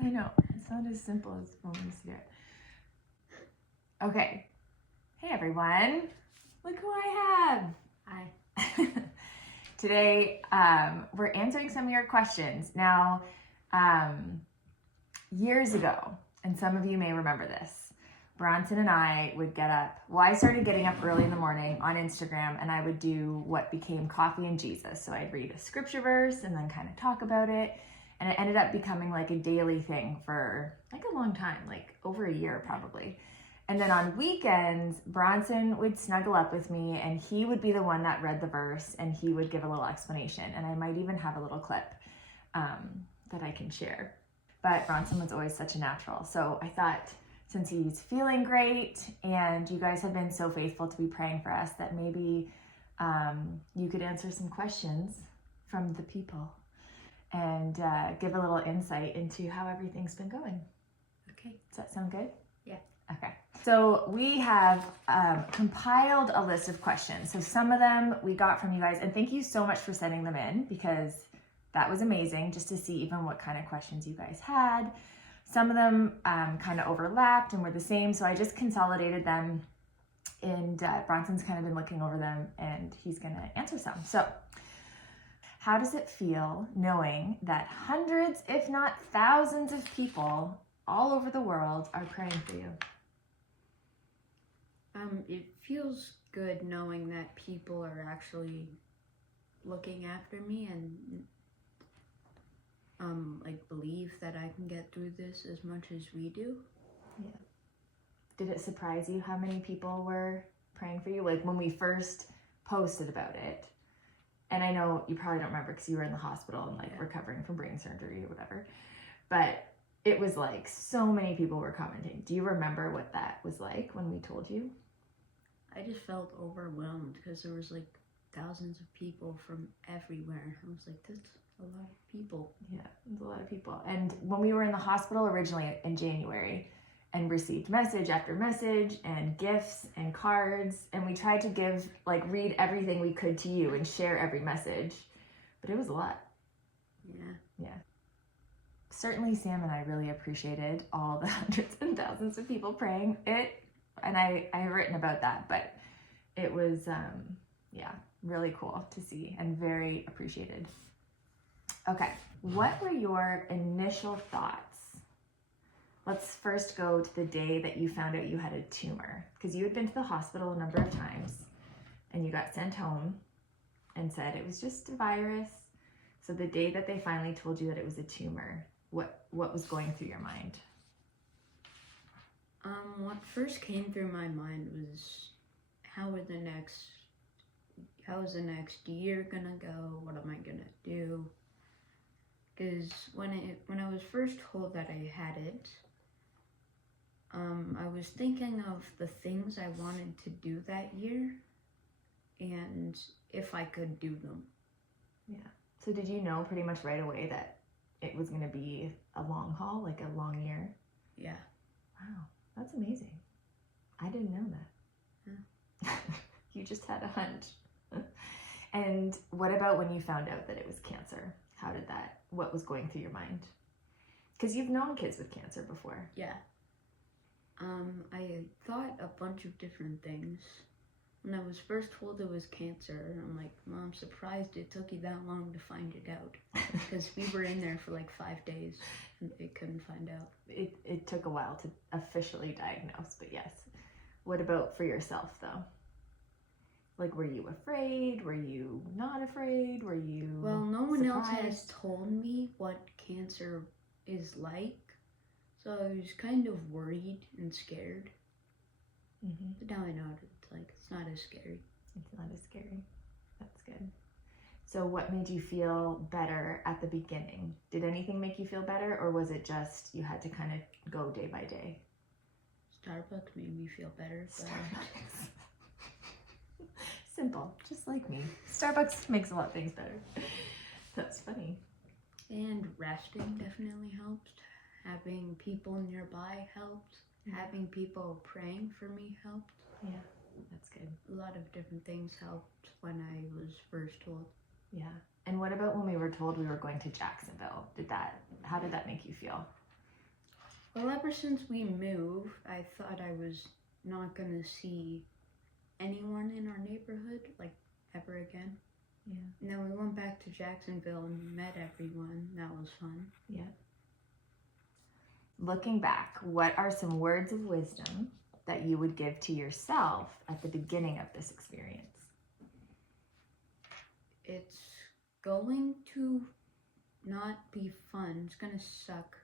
I know. It's not as simple as when we used to do it. Okay. Hey, everyone. Look who I have. Hi. Today, we're answering some of your questions. Now, years ago, and some of you may remember this, Bronson and I would get up. Well, I started getting up early in the morning on Instagram, and I would do what became Coffee and Jesus. So I'd read a scripture verse and then kind of talk about it. And it ended up becoming like a daily thing for like a long time, like over a year probably. And then on weekends, Bronson would snuggle up with me and he would be the one that read the verse and he would give a little explanation. And I might even have a little clip that I can share. But Bronson was always such a natural. So I thought, since he's feeling great and you guys have been so faithful to be praying for us, that maybe you could answer some questions from the people and give a little insight into how everything's been going. Okay. Does that sound good? Yeah. Okay. So we have compiled a list of questions. So some of them we got from you guys, and thank you so much for sending them in, because that was amazing just to see even what kind of questions you guys had. Some of them kind of overlapped and were the same, so I just consolidated them, and Bronson's kind of been looking over them and he's gonna answer some. So, how does it feel knowing that hundreds, if not thousands of people all over the world are praying for you? It feels good knowing that people are actually looking after me and believe that I can get through this as much as we do. Yeah. Did it surprise you how many people were praying for you? Like when we first posted about it, and I know you probably don't remember because you were in the hospital and recovering from brain surgery or whatever, but it was like so many people were commenting. Do you remember what that was like when we told you? I just felt overwhelmed because there was like thousands of people from everywhere. I was like, that's a lot of people. Yeah, it's a lot of people. And when we were in the hospital originally in January and received message after message and gifts and cards, and we tried to read everything we could to you and share every message, but it was a lot. Yeah. Certainly Sam and I really appreciated all the hundreds and thousands of people praying it, and I have written about that, but it was really cool to see and very appreciated. Okay, what were your initial thoughts? Let's first go to the day that you found out you had a tumor, because you had been to the hospital a number of times and you got sent home and said it was just a virus. So the day that they finally told you that it was a tumor, what was going through your mind? What first came through my mind was how is the next year gonna go? What am I gonna do? Because when I was first told that I had it, I was thinking of the things I wanted to do that year and if I could do them. Yeah. So did you know pretty much right away that it was going to be a long haul, like a long year? Yeah. Wow, that's amazing. I didn't know that. Yeah. You just had a hunch. And what about when you found out that it was cancer? What was going through your mind? Because you've known kids with cancer before. Yeah. I thought a bunch of different things. When I was first told it was cancer, I'm like, Mom, I'm surprised it took you that long to find it out. Because we were in there for like 5 days and they couldn't find out. It took a while to officially diagnose, but yes. What about for yourself though? Like, were you afraid? Were you not afraid? Were you Well, no one surprised? else has told me what cancer is like. So I was kind of worried and scared. Mm-hmm. But now I know it's not as scary. It's not as scary. That's good. So what made you feel better at the beginning? Did anything make you feel better, or was it just you had to kind of go day by day? Starbucks made me feel better. Starbucks. Simple, just like me. Starbucks makes a lot of things better. That's funny. And resting definitely helped. Having people nearby helped. Having people praying for me helped. Yeah, that's good. A lot of different things helped when I was first told. Yeah. And what about when we were told we were going to Jacksonville? How did that make you feel? Well, ever since we moved, I thought I was not gonna see anyone in our neighborhood, like, ever again. Yeah. And then we went back to Jacksonville and met everyone. That was fun. Yeah. Looking back, what are some words of wisdom that you would give to yourself at the beginning of this experience? It's going to not be fun. It's gonna suck.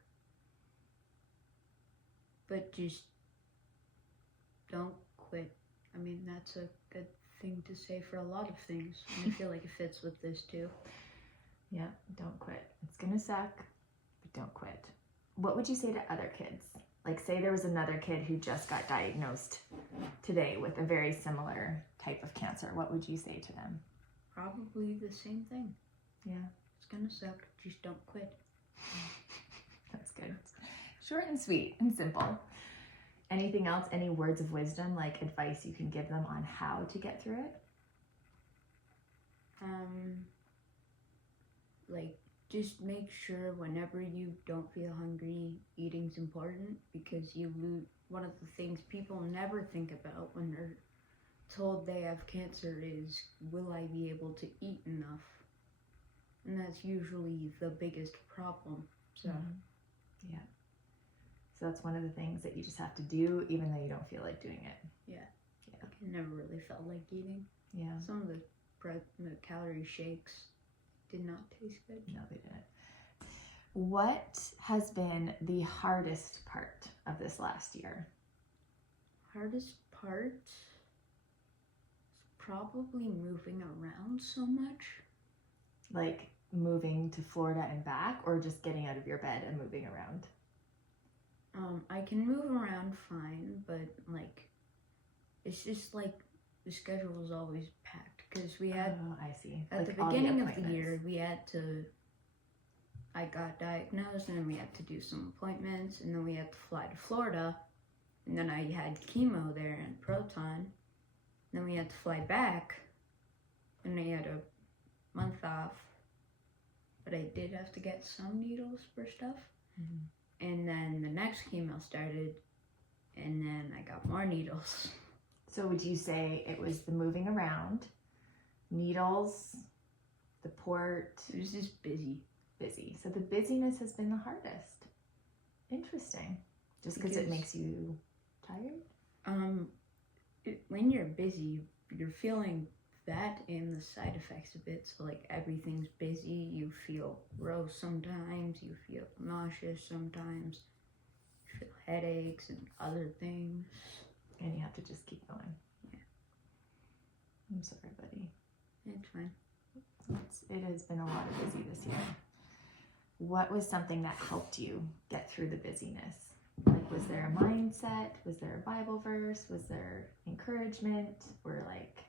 But just don't quit. I mean, that's a good thing to say for a lot of things. And I feel like it fits with this too. Yeah, don't quit. It's gonna suck, but don't quit. What would you say to other kids? Like, say there was another kid who just got diagnosed today with a very similar type of cancer. What would you say to them? Probably the same thing. Yeah. It's gonna suck. Just don't quit. That's good. Short and sweet and simple. Anything else? Any words of wisdom, like advice you can give them on how to get through it? Like, just make sure whenever you don't feel hungry, eating's important, because you lose. One of the things people never think about when they're told they have cancer is, will I be able to eat enough? And that's usually the biggest problem. So Yeah. So that's one of the things that you just have to do, even though you don't feel like doing it. I never really felt like eating. Yeah. Some of the calorie shakes did not taste good. No, they didn't. What has been the hardest part of this last year? Hardest part is probably moving around so much. Like moving to Florida and back, or just getting out of your bed and moving around? I can move around fine, but like, it's just like the schedule is always packed, because we had, I see. at Like the all beginning of the appointments. year, we had to, I got diagnosed, and then we had to do some appointments, and then we had to fly to Florida, and then I had chemo there and proton, and then we had to fly back, and I had a month off, but I did have to get some needles for stuff. And then the next chemo started, and then I got more needles. So would you say it was the moving around, needles, the port? It was just busy. So the busyness has been the hardest. Interesting. Just because it Because- makes you tired? When you're busy, you're feeling that and the side effects of it. So like, everything's busy. You feel gross sometimes. You feel nauseous sometimes. You feel headaches and other things. And you have to just keep going. Yeah. I'm sorry, buddy. It's fine. It has been a lot of busy this year. What was something that helped you get through the busyness? Like, was there a mindset? Was there a Bible verse? Was there encouragement? Or like...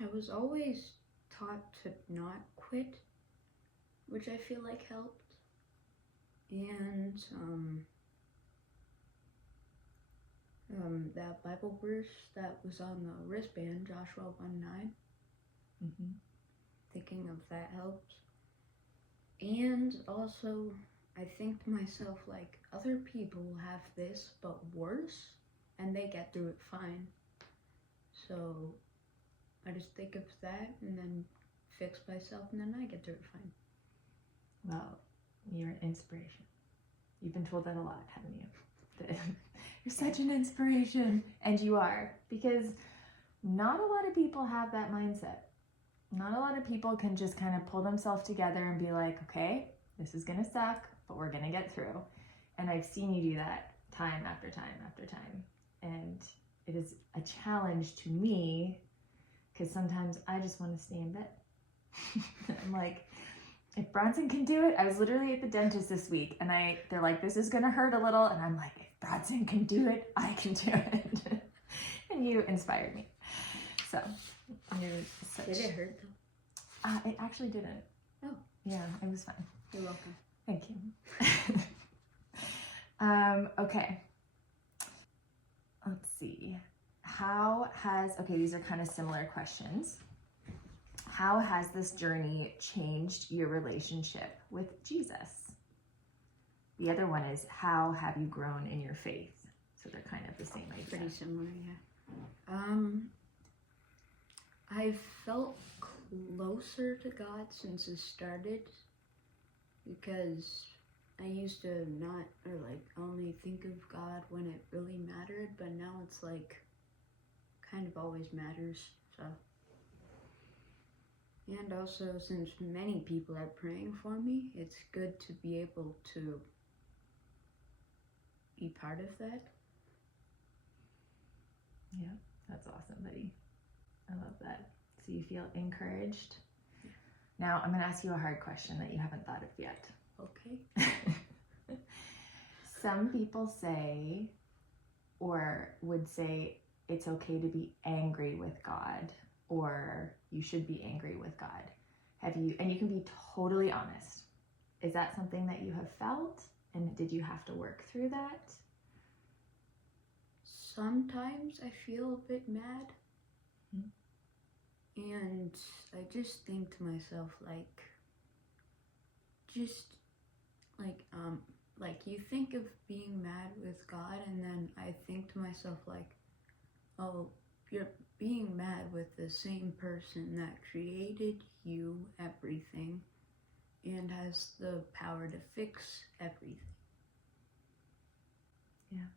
I was always taught to not quit, which I feel like helped. And that Bible verse that was on the wristband, Joshua 1:9, thinking of that helps. And also, I think to myself, like, other people have this but worse, and they get through it fine. So I just think of that and then fix myself, and then I get through it fine. Well, you're an inspiration. You've been told that a lot, haven't you? That you're such an inspiration. And you are. Because not a lot of people have that mindset. Not a lot of people can just kind of pull themselves together and be like, okay, this is going to suck, but we're going to get through. And I've seen you do that time after time after time. And it is a challenge to me, because sometimes I just want to stay in bed. I'm like, if Bronson can do it, I was literally at the dentist this week, and they're like, this is gonna hurt a little, and I'm like, if Bronson can do it, I can do it. And you inspired me. So you're such... Did it hurt though? It actually didn't. Oh. Yeah, it was fine. You're welcome. Thank you. Okay. Let's see. Okay, these are kind of similar questions. How has this journey changed your relationship with Jesus? the other one is how have you grown in your faith? So they're kind of the same idea. Pretty similar, yeah. I've felt closer to God since it started because I used to not, or like only think of God when it really mattered, but now it's like kind of always matters, so. And also, since many people are praying for me, it's good to be able to be part of that. Yeah, that's awesome, buddy. I love that. So you feel encouraged? Yeah. Now I'm going to ask you a hard question that you haven't thought of yet. Okay. Some people say, or would say, it's okay to be angry with God, or you should be angry with God. And you can be totally honest. Is that something that you have felt? And did you have to work through that? Sometimes I feel a bit mad. And I just think to myself, like you think of being mad with God, and then I think to myself, like, oh, you're being mad with the same person that created you, everything, and has the power to fix everything. Yeah.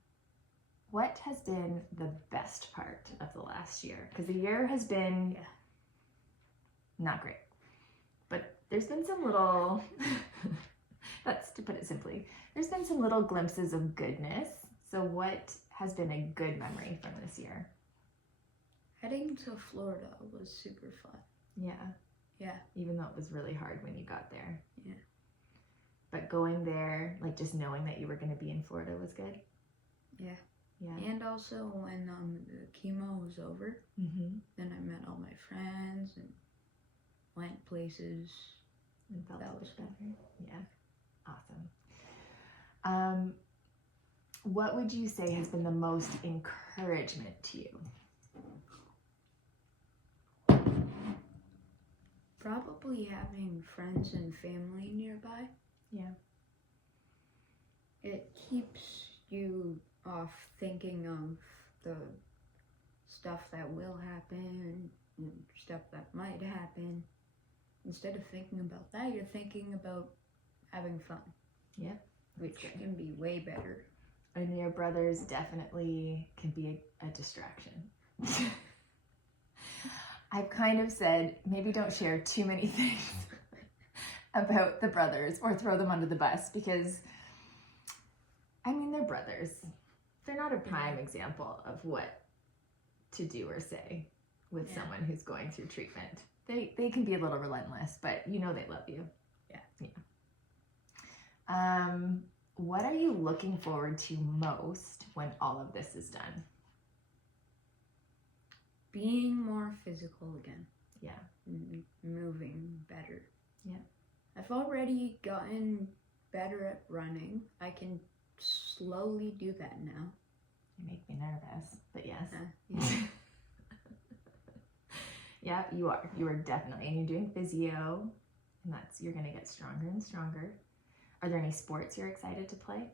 What has been the best part of the last year? Because the year has been not great, but there's been some little, that's to put it simply, there's been some little glimpses of goodness. So what has been a good memory from this year? Heading to Florida was super fun. Yeah. Even though it was really hard when you got there. Yeah. But going there, like just knowing that you were going to be in Florida was good. Yeah. Yeah. And also when the chemo was over, then I met all my friends and went places. And felt That a was bit better. Yeah. Awesome. What would you say has been the most encouragement to you? Probably having friends and family nearby. Yeah. It keeps you off thinking of the stuff that will happen and stuff that might happen. Instead of thinking about that, you're thinking about having fun. Yeah. Which can be way better. And your brothers definitely can be a distraction. I've kind of said, maybe don't share too many things about the brothers or throw them under the bus because, I mean, they're brothers. They're not a prime example of what to do or say with someone who's going through treatment. They can be a little relentless, but you know they love you. Yeah. What are you looking forward to most when all of this is done? Being more physical again. Yeah. Moving better. Yeah. I've already gotten better at running. I can slowly do that now. You make me nervous, but yes. Yeah. Yeah, you are. You are definitely. And you're doing physio, and you're going to get stronger and stronger. Are there any sports you're excited to play?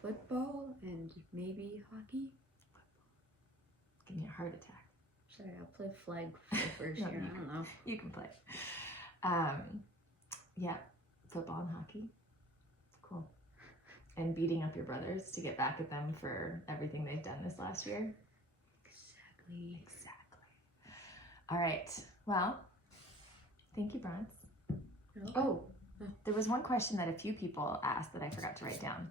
Football and maybe hockey. Give me a heart attack. Sorry, I'll play flag for the first year. I don't know. You can play. Yeah, football and hockey. Cool. And beating up your brothers to get back at them for everything they've done this last year. Exactly. All right. Well, thank you, Bronson. Oh, there was one question that a few people asked that I forgot to write down.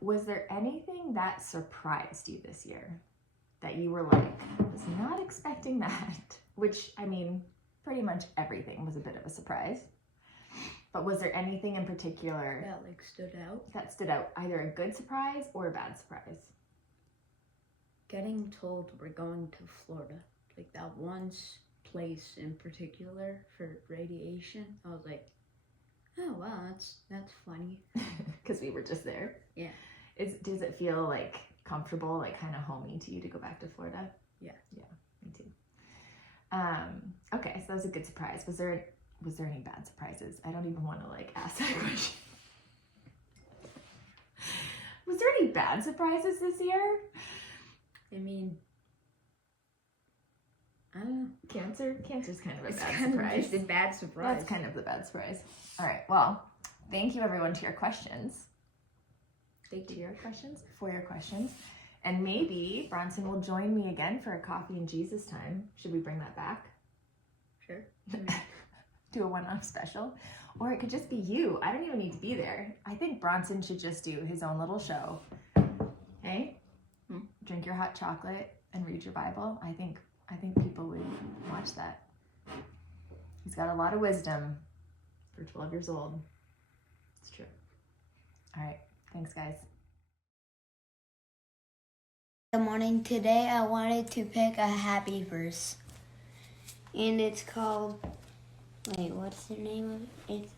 Was there anything that surprised you this year? That you were like, I was not expecting that. Which, I mean, pretty much everything was a bit of a surprise. But was there anything in particular that stood out, either a good surprise or a bad surprise? Getting told we're going to Florida, like that one place in particular for radiation, I was like, oh wow, that's funny. Because we were just there. Yeah. Does it feel like comfortable, like kind of homey to you to go back to Florida? Yeah. Yeah, me too. Okay, so that was a good surprise. Was there any bad surprises? I don't even want to like ask that question. Was there any bad surprises this year? I mean, I don't know. Cancer's kind of a It's bad kind surprise. of just a bad surprise. That's kind of the bad surprise. All right, well, thank you everyone for your questions. For your questions. And maybe Bronson will join me again for a coffee and Jesus time. Should we bring that back? Sure. Do a one-off special? Or it could just be you. I don't even need to be there. I think Bronson should just do his own little show. Hey? Drink your hot chocolate and read your Bible. I think people would watch that. He's got a lot of wisdom for 12 years old. It's true. All right. Thanks, guys. Good morning. Today I wanted to pick a happy verse. And it's called, what's the name of it?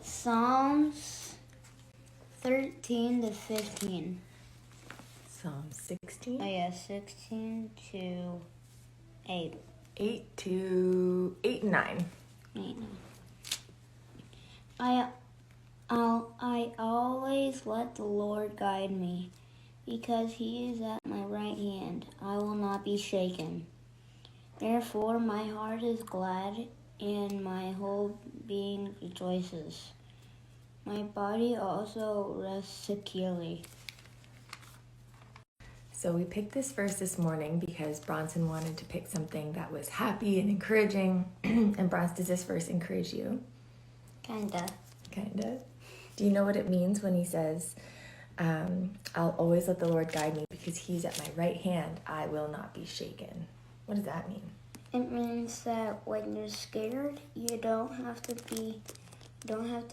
It's Psalms 13 to 15. Psalm 16. Oh yeah, 16 to 8. 8 and 9. 8. I always let the Lord guide me, because he is at my right hand. I will not be shaken. Therefore my heart is glad, and my whole being rejoices. My body also rests securely. So we picked this verse this morning because Bronson wanted to pick something that was happy and encouraging. And Bronson, does this verse encourage you? Kinda. Do you know what it means when he says, I'll always let the Lord guide me because he's at my right hand, I will not be shaken? What does that mean? It means that when you're scared, you don't have to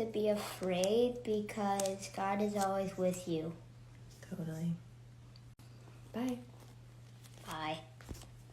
be afraid, because God is always with you. Totally. Bye. Bye.